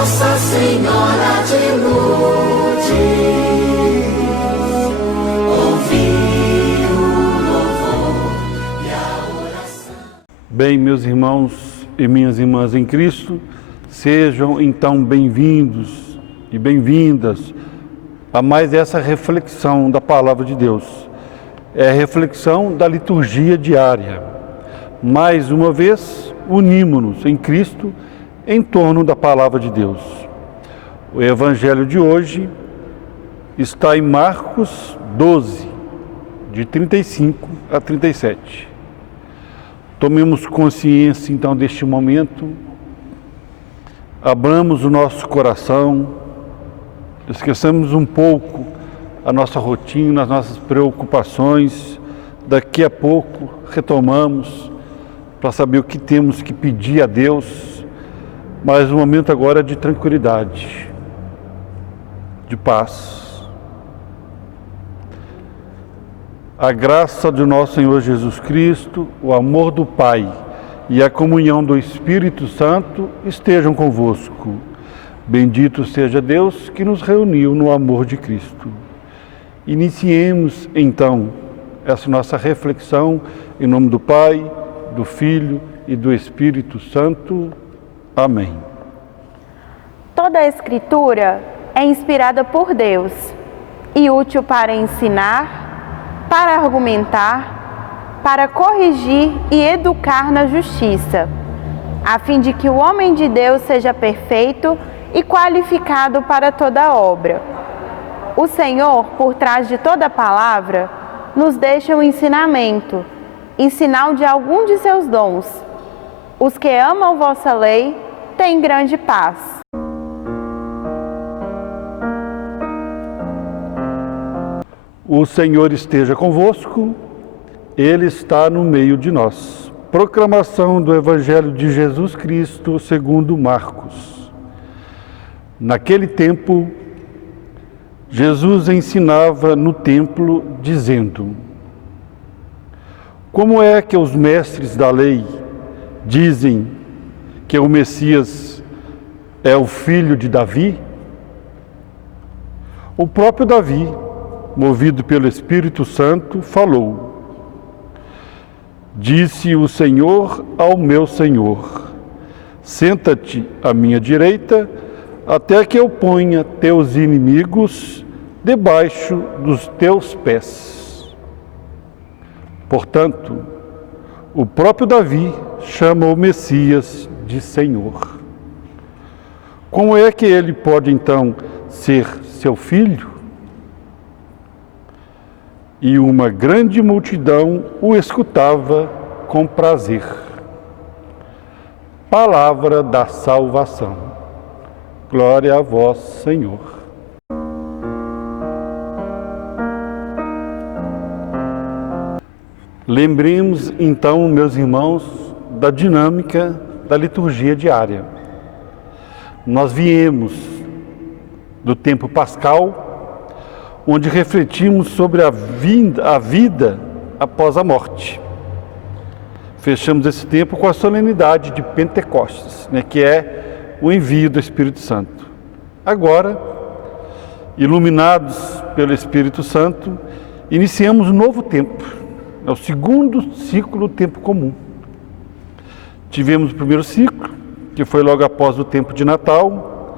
Nossa Senhora de Lourdes, ouvi o louvor e a oração. Bem, meus irmãos e minhas irmãs em Cristo, sejam então bem-vindos e bem-vindas a mais essa reflexão da Palavra de Deus. É a reflexão da liturgia diária. Mais uma vez, unimos-nos em Cristo em torno da Palavra de Deus. O Evangelho de hoje está em Marcos 12, de 35 a 37. Tomemos consciência então deste momento, abramos o nosso coração, esqueçamos um pouco a nossa rotina, as nossas preocupações. Daqui a pouco retomamos para saber o que temos que pedir a Deus, mas um momento agora de tranquilidade, de paz. A graça do nosso Senhor Jesus Cristo, o amor do Pai e a comunhão do Espírito Santo estejam convosco. Bendito seja Deus que nos reuniu no amor de Cristo. Iniciemos então essa nossa reflexão em nome do Pai, do Filho e do Espírito Santo. Amém. Toda a Escritura é inspirada por Deus e útil para ensinar, para argumentar, para corrigir e educar na justiça, a fim de que o homem de Deus seja perfeito e qualificado para toda obra. O Senhor, por trás de toda palavra, nos deixa um ensinamento, em sinal de algum de seus dons. Os que amam vossa lei têm grande paz. O Senhor esteja convosco, Ele está no meio de nós. Proclamação do Evangelho de Jesus Cristo segundo Marcos. Naquele tempo, Jesus ensinava no templo, dizendo: Como é que os mestres da lei dizem que o Messias é o filho de Davi? O próprio Davi, movido pelo Espírito Santo, falou: Disse o Senhor ao meu Senhor: Senta-te à minha direita, até que eu ponha teus inimigos debaixo dos teus pés. Portanto, o próprio Davi chama o Messias de Senhor. Como é que ele pode então ser seu filho? E uma grande multidão o escutava com prazer. Palavra da salvação. Glória a vós, Senhor. Lembremos então, meus irmãos, da dinâmica da liturgia diária. Nós viemos do tempo pascal, onde refletimos sobre a vida após a morte. Fechamos esse tempo com a solenidade de Pentecostes, que é o envio do Espírito Santo. Agora, iluminados pelo Espírito Santo, iniciamos um novo tempo. É o segundo ciclo do tempo comum. Tivemos o primeiro ciclo, que foi logo após o tempo de Natal.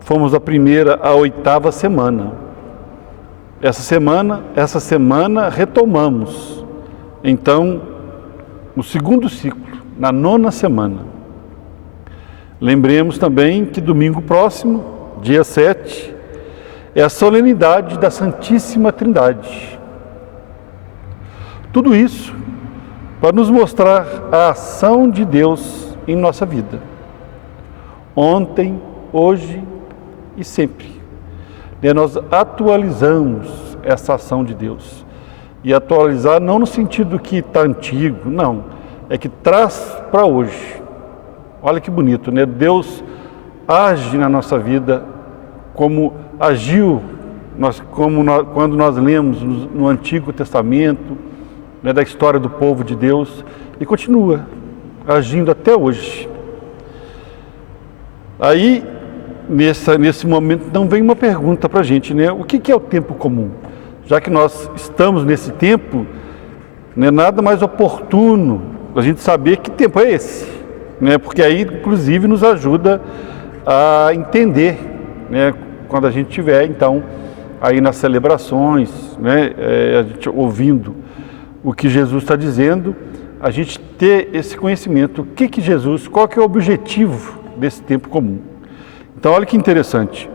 Fomos a primeira à 8ª semana. Essa semana retomamos, então, o segundo ciclo, na 9ª semana. Lembremos também que domingo próximo, dia 7, é a solenidade da Santíssima Trindade. Tudo isso para nos mostrar a ação de Deus em nossa vida. Ontem, hoje e sempre. Nós atualizamos essa ação de Deus. E atualizar não no sentido que está antigo, não. É que traz para hoje. Olha que bonito, Deus age na nossa vida como agiu quando nós lemos no Antigo Testamento, da história do povo de Deus, e continua agindo até hoje. Aí nesse momento não vem uma pergunta para a gente, né? O que é o tempo comum? Já que nós estamos nesse tempo, não é nada mais oportuno a gente saber que tempo é esse, né? Porque aí, inclusive, nos ajuda a entender, né? Quando a gente tiver, então, aí nas celebrações, né? A gente ouvindo o que Jesus está dizendo, a gente ter esse conhecimento, qual que é o objetivo desse tempo comum. Então, olha que interessante,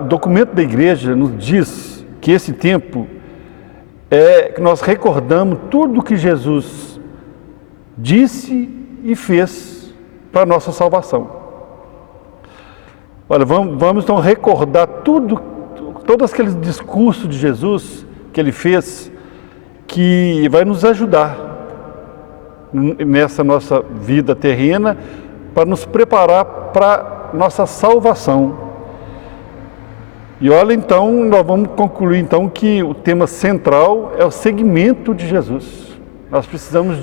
o documento da igreja nos diz que esse tempo é que nós recordamos tudo que Jesus disse e fez para a nossa salvação. Olha, vamos então recordar todos aqueles discursos de Jesus que ele fez, que vai nos ajudar nessa nossa vida terrena, para nos preparar para nossa salvação. E olha, então, nós vamos concluir então que o tema central é o seguimento de Jesus. Nós precisamos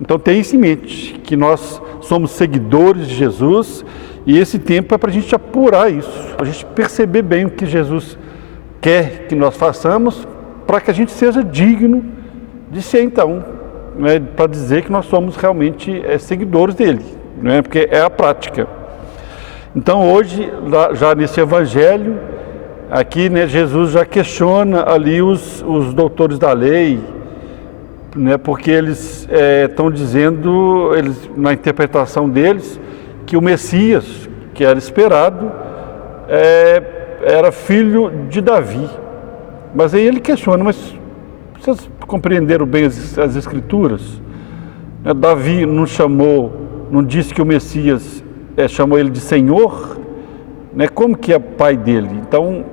então ter isso em mente, que nós somos seguidores de Jesus, e esse tempo é para a gente apurar isso, a gente perceber bem o que Jesus quer que nós façamos, para que a gente seja digno de ser, então, né, para dizer que nós somos realmente seguidores dele, né, porque é a prática. Então hoje, já nesse evangelho, aqui, né, Jesus já questiona ali os doutores da lei, né, porque eles estão dizendo, na interpretação deles, que o Messias, que era esperado, era filho de Davi. Mas aí ele questiona, mas vocês compreenderam bem as Escrituras? Davi não disse que o Messias chamou ele de Senhor, né? Como que é pai dele? Então,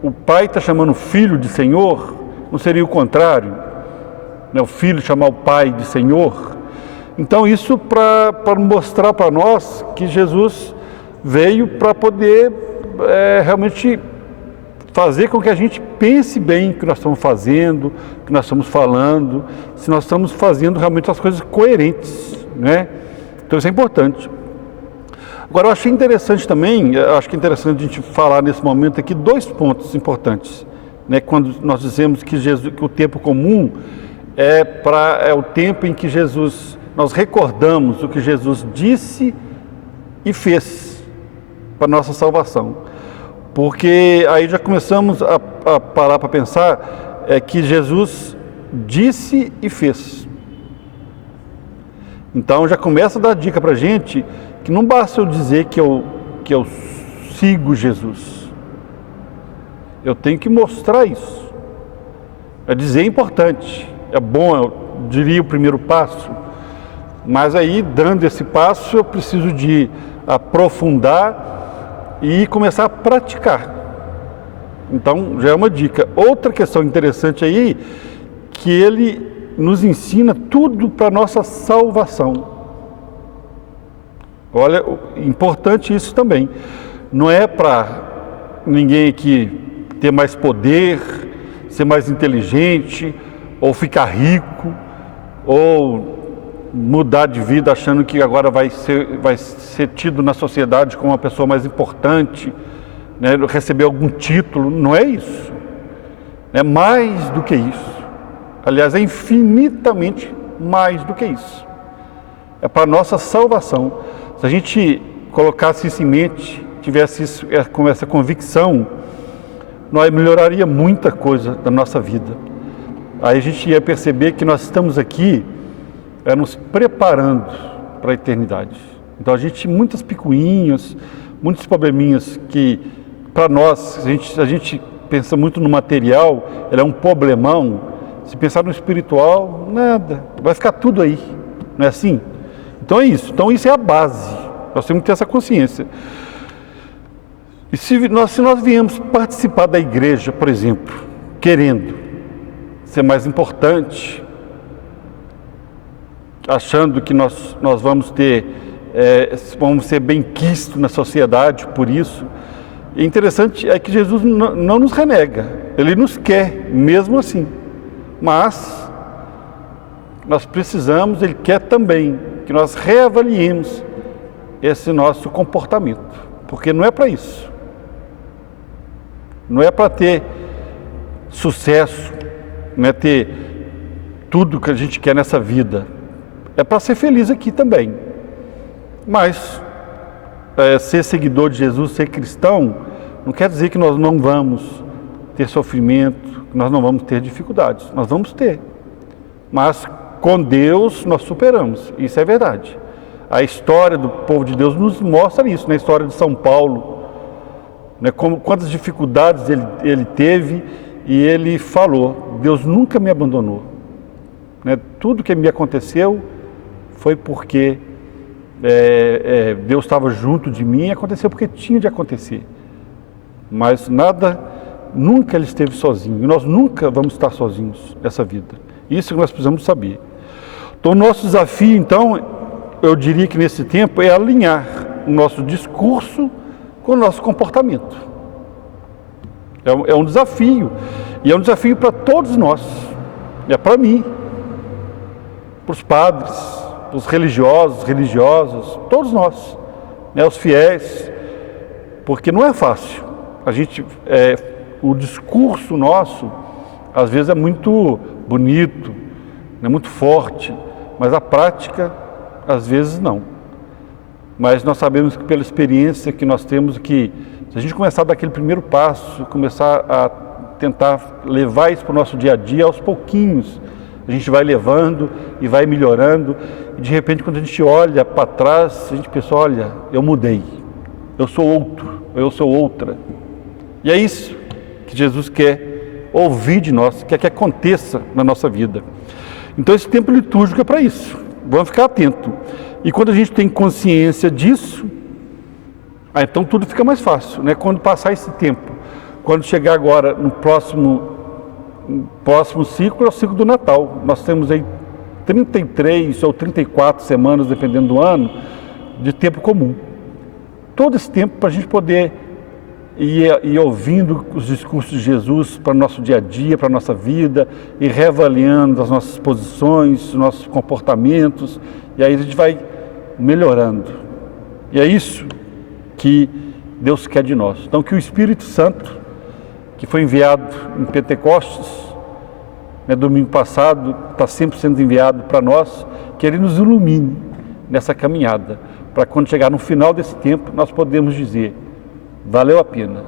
o pai está chamando o filho de Senhor, não seria o contrário? Né? O filho chamar o pai de Senhor? Então, isso para mostrar para nós que Jesus veio para poder realmente fazer com que a gente pense bem o que nós estamos fazendo, o que nós estamos falando, se nós estamos fazendo realmente as coisas coerentes, né? Então isso é importante. Agora, eu achei interessante também, acho que é interessante a gente falar nesse momento aqui dois pontos importantes, né? Quando nós dizemos que o tempo comum é o tempo em que nós recordamos o que Jesus disse e fez para a nossa salvação. Porque aí já começamos a parar para pensar que Jesus disse e fez. Então já começa a dar dica para a gente que não basta eu dizer que eu sigo Jesus. Eu tenho que mostrar isso. Dizer é importante, é bom, eu diria o primeiro passo, mas aí dando esse passo eu preciso de aprofundar e começar a praticar. Então, já é uma dica. Outra questão interessante aí, que ele nos ensina tudo para a nossa salvação. Olha, importante isso também. Não é para ninguém aqui ter mais poder, ser mais inteligente, ou ficar rico, ou mudar de vida achando que agora vai ser tido na sociedade como uma pessoa mais importante, né, receber algum título. Não é isso. É mais do que isso. Aliás, é infinitamente mais do que isso. É para a nossa salvação. Se a gente colocasse isso em mente, tivesse isso, com essa convicção, nós melhoraria muita coisa da nossa vida. Aí a gente ia perceber que nós estamos aqui nos preparando para a eternidade. Então muitas picuinhas, muitos probleminhas que para nós, a gente pensa muito no material, ele é um problemão. Se pensar no espiritual, nada, vai ficar tudo aí, não é assim? Então é isso, isso é a base, nós temos que ter essa consciência. E se nós viemos participar da igreja, por exemplo, querendo ser mais importante, achando que nós vamos ser bem quistos na sociedade por isso, é interessante que Jesus não nos renega, Ele nos quer mesmo assim, mas nós precisamos, Ele quer também que nós reavaliemos esse nosso comportamento, porque não é para isso. Não é para ter sucesso, não é ter tudo que a gente quer nessa vida. É para ser feliz aqui também. Mas ser seguidor de Jesus, ser cristão, não quer dizer que nós não vamos ter sofrimento, que nós não vamos ter dificuldades. Nós vamos ter. Mas com Deus nós superamos. Isso é verdade. A história do povo de Deus nos mostra isso, na história de São Paulo, né? Quantas dificuldades ele teve e ele falou: Deus nunca me abandonou. Né? Tudo que me aconteceu foi porque Deus estava junto de mim, e aconteceu porque tinha de acontecer. Mas nunca ele esteve sozinho, e nós nunca vamos estar sozinhos nessa vida. Isso que nós precisamos saber. Então, o nosso desafio, então, eu diria que nesse tempo é alinhar o nosso discurso com o nosso comportamento. É um desafio, e é um desafio para todos nós. É para mim, para os padres, para os religiosos, religiosas, todos nós, né, os fiéis, porque não é fácil. O discurso nosso, às vezes, é muito bonito, é muito forte, mas a prática, às vezes, não. Mas nós sabemos que pela experiência que nós temos, que se a gente começar a dar aquele primeiro passo, começar a tentar levar isso para o nosso dia a dia, aos pouquinhos, a gente vai levando e vai melhorando, e de repente, quando a gente olha para trás, a gente pensa: olha, eu mudei, eu sou outro, eu sou outra. E é isso que Jesus quer ouvir de nós, quer que aconteça na nossa vida. Então, esse tempo litúrgico é para isso. Vamos ficar atentos. E quando a gente tem consciência disso, então tudo fica mais fácil, né? Quando passar esse tempo, quando chegar agora no próximo ciclo, é o ciclo do Natal. Nós temos aí 33 ou 34 semanas, dependendo do ano, de tempo comum. Todo esse tempo para a gente poder ir ouvindo os discursos de Jesus para o nosso dia a dia, para a nossa vida, e reavaliando as nossas posições, os nossos comportamentos, e aí a gente vai melhorando. E é isso que Deus quer de nós. Então, que o Espírito Santo, que foi enviado em Pentecostes, né, domingo passado, está sempre sendo enviado para nós, que Ele nos ilumine nessa caminhada, para quando chegar no final desse tempo, nós podemos dizer: valeu a pena,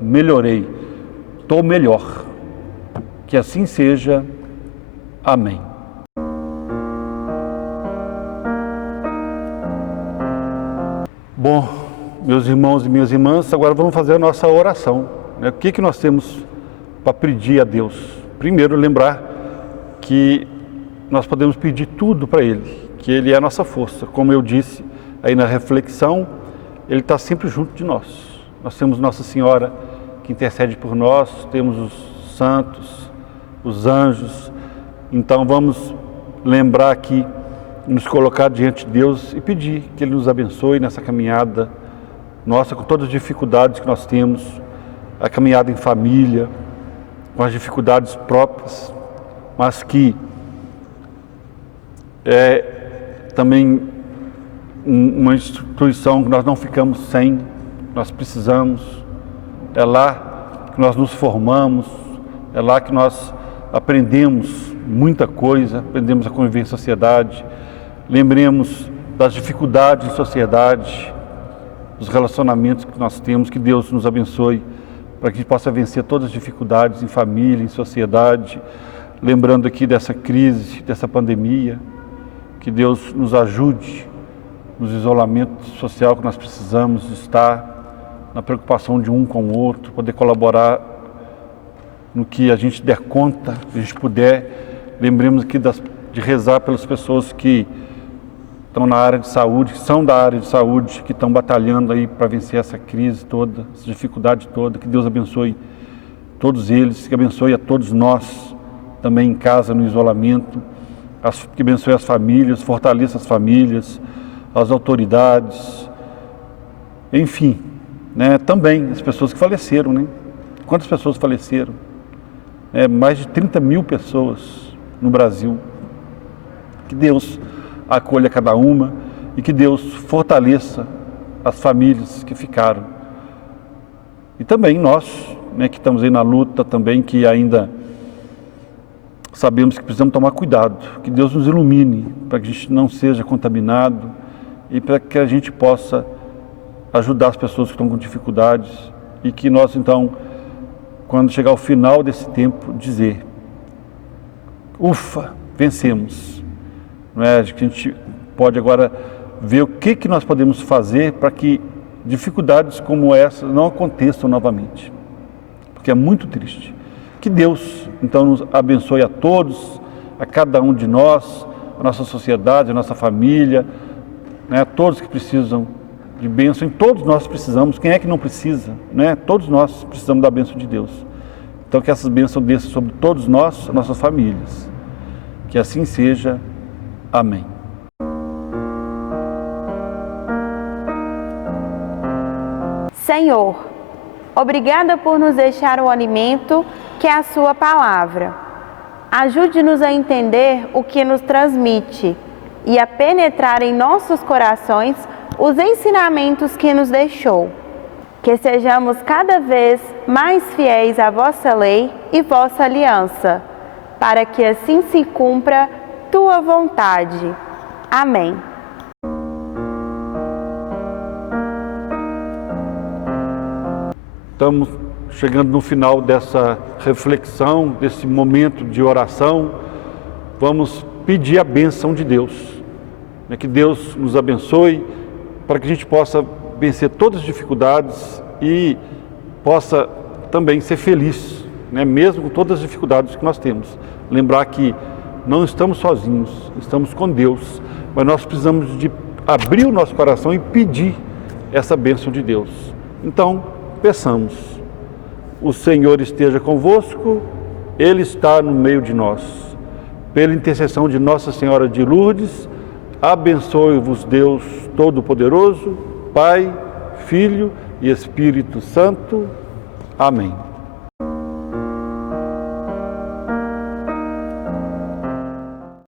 melhorei, estou melhor. Que assim seja. Amém. Bom, meus irmãos e minhas irmãs, agora vamos fazer a nossa oração, né? O que nós temos para pedir a Deus? Primeiro, lembrar que nós podemos pedir tudo para Ele, que Ele é a nossa força. Como eu disse aí na reflexão, Ele está sempre junto de nós. Nós temos Nossa Senhora que intercede por nós, temos os santos, os anjos. Então vamos lembrar aqui, nos colocar diante de Deus e pedir que Ele nos abençoe nessa caminhada nossa, com todas as dificuldades que nós temos, a caminhada em família, com as dificuldades próprias, mas que é também uma instituição que nós não ficamos sem, nós precisamos. É lá que nós nos formamos, é lá que nós aprendemos muita coisa, aprendemos a conviver em sociedade. Lembremos das dificuldades em sociedade, dos relacionamentos que nós temos, que Deus nos abençoe para que a gente possa vencer todas as dificuldades em família, em sociedade. Lembrando aqui dessa crise, dessa pandemia, que Deus nos ajude nos isolamentos social que nós precisamos estar, na preocupação de um com o outro, poder colaborar no que a gente der conta, se a gente puder. Lembremos aqui de rezar pelas pessoas que estão na área de saúde, que são da área de saúde, que estão batalhando aí para vencer essa crise toda, essa dificuldade toda. Que Deus abençoe todos eles, que abençoe a todos nós, também em casa, no isolamento, que abençoe as famílias, fortaleça as famílias, as autoridades, enfim, né? Também as pessoas que faleceram, né? Quantas pessoas faleceram? Mais de 30 mil pessoas no Brasil. Que Deus acolha cada uma e que Deus fortaleça as famílias que ficaram. E também nós, né, que estamos aí na luta também, que ainda sabemos que precisamos tomar cuidado, que Deus nos ilumine para que a gente não seja contaminado e para que a gente possa ajudar as pessoas que estão com dificuldades e que nós, então, quando chegar ao final desse tempo, dizer: ufa, vencemos. Não é? A gente pode agora ver o que nós podemos fazer para que dificuldades como essa não aconteçam novamente, porque é muito triste. Que Deus, então, nos abençoe a todos, a cada um de nós, a nossa sociedade, a nossa família, né? Todos que precisam de bênção, e todos nós precisamos. Quem é que não precisa? Né? Todos nós precisamos da bênção de Deus. Então, que essas bênçãos desçam sobre todos nós, nossas famílias. Que assim seja. Amém. Senhor, obrigada por nos deixar o alimento que é a sua palavra. Ajude-nos a entender o que nos transmite e a penetrar em nossos corações os ensinamentos que nos deixou. Que sejamos cada vez mais fiéis à vossa lei e vossa aliança, para que assim se cumpra tua vontade. Amém. Estamos chegando no final dessa reflexão, desse momento de oração. Vamos pedir a bênção de Deus, né? Que Deus nos abençoe para que a gente possa vencer todas as dificuldades e possa também ser feliz, né? Mesmo com todas as dificuldades que nós temos. Lembrar que não estamos sozinhos, estamos com Deus, mas nós precisamos de abrir o nosso coração e pedir essa bênção de Deus. Então, peçamos: o Senhor esteja convosco, Ele está no meio de nós. Pela intercessão de Nossa Senhora de Lourdes, abençoe-vos Deus Todo-Poderoso, Pai, Filho e Espírito Santo. Amém.